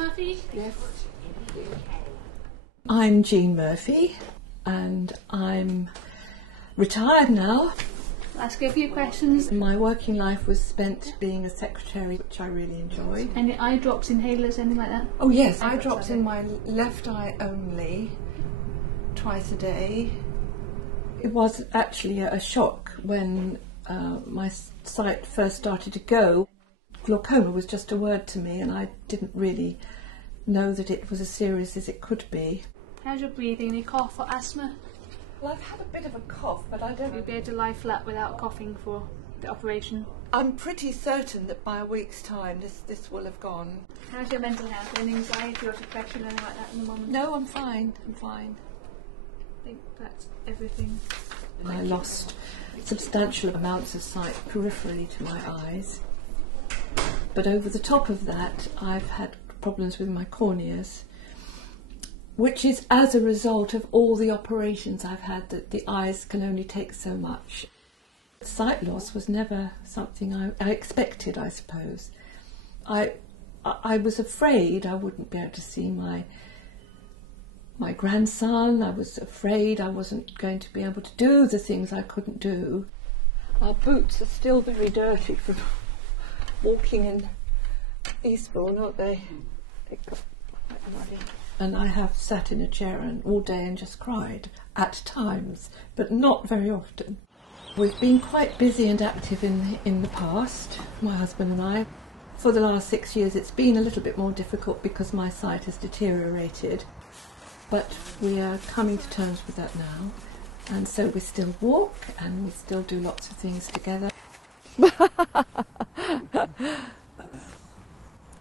Murphy? Yes. I'm Jean Murphy and I'm retired now. I'll ask you a few questions. My working life was spent being a secretary, which I really enjoyed. Any eye drops, inhalers, anything like that? Oh yes, eye drops in my left eye only, twice a day. It was actually a shock when my sight first started to go. Glaucoma was just a word to me and I didn't really know that it was as serious as it could be. How's your breathing? Any cough or asthma? Well, I've had a bit of a cough, but I don't... You'll be able to lie flat without coughing for the operation? I'm pretty certain that by a week's time this will have gone. How's your mental health? Any anxiety or depression, anything like that in the moment? No, I'm fine. I'm fine. I think that's everything. I lost substantial amounts of sight peripherally to my eyes. But over the top of that, I've had problems with my corneas, which is as a result of all the operations I've had, that the eyes can only take so much. Sight loss was never something I expected, I suppose. I was afraid I wouldn't be able to see my grandson. I was afraid I wasn't going to be able to do the things I couldn't do. Our boots are still very dirty from walking in Eastbourne, aren't they? They've got quite muddy. And I have sat in a chair all day and just cried, at times, but not very often. We've been quite busy and active in the past, my husband and I. For the last 6 years it's been a little bit more difficult because my sight has deteriorated, but we are coming to terms with that now. And so we still walk and we still do lots of things together.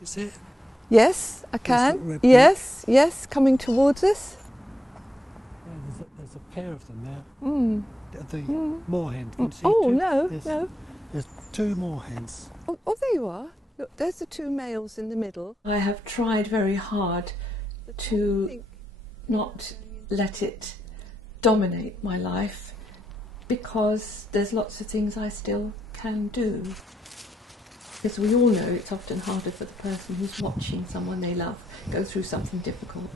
Is it? Yes, I can. Yes, yes, coming towards us. Yeah, there's a pair of them there. Mm. The moorhen. Can you see Oh, two? no. There's two moorhens. Oh, there you are. Look, there's the two males in the middle. I have tried very hard to not let it dominate my life because there's lots of things I still can do. Because we all know it's often harder for the person who's watching someone they love go through something difficult.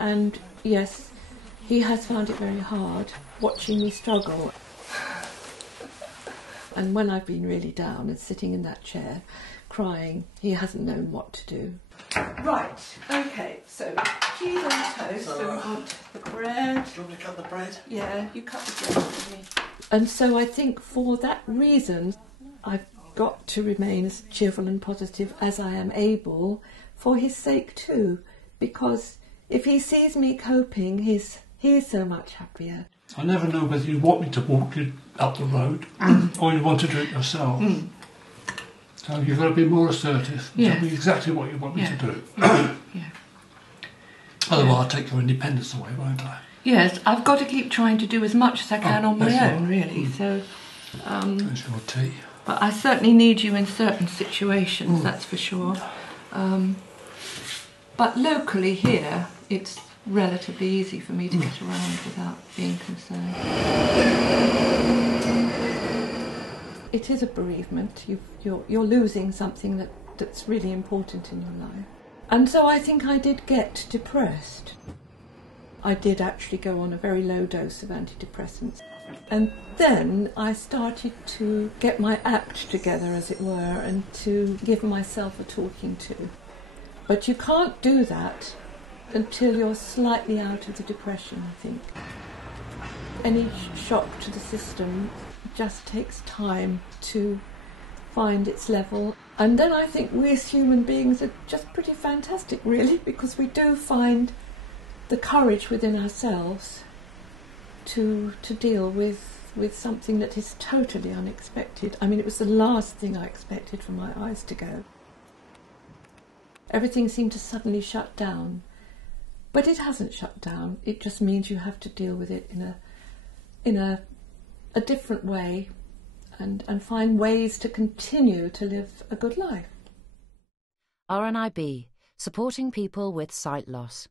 And yes, he has found it very hard watching me struggle. And when I've been really down and sitting in that chair crying, he hasn't known what to do. Right, okay, so cheese on toast, so we want the bread. Do you want me to cut the bread? Yeah, you cut the bread for me. And so I think for that reason, I've got to remain as cheerful and positive as I am able, for his sake too, because if he sees me coping, he's so much happier. I never know whether you want me to walk you up the road or you want to do it yourself. So you've got to be more assertive. Yes. Tell me exactly what you want me to do. Yeah. Otherwise I'll take your independence away, won't I? Yes, I've got to keep trying to do as much as I can on my own, really. So, There's your tea. but I certainly need you in certain situations, that's for sure. But locally here, it's relatively easy for me to get around without being concerned. It is a bereavement. You're losing something that's really important in your life. And so I think I did get depressed. I did actually go on a very low dose of antidepressants. And then I started to get my act together, as it were, and to give myself a talking to. But you can't do that until you're slightly out of the depression, I think. Any shock to the system just takes time to find its level. And then I think we as human beings are just pretty fantastic, really, because we do find the courage within ourselves to deal with something that is totally unexpected. I mean, it was the last thing I expected for my eyes to go. Everything seemed to suddenly shut down. But it hasn't shut down. It just means you have to deal with it in a different way and find ways to continue to live a good life. RNIB, supporting people with sight loss.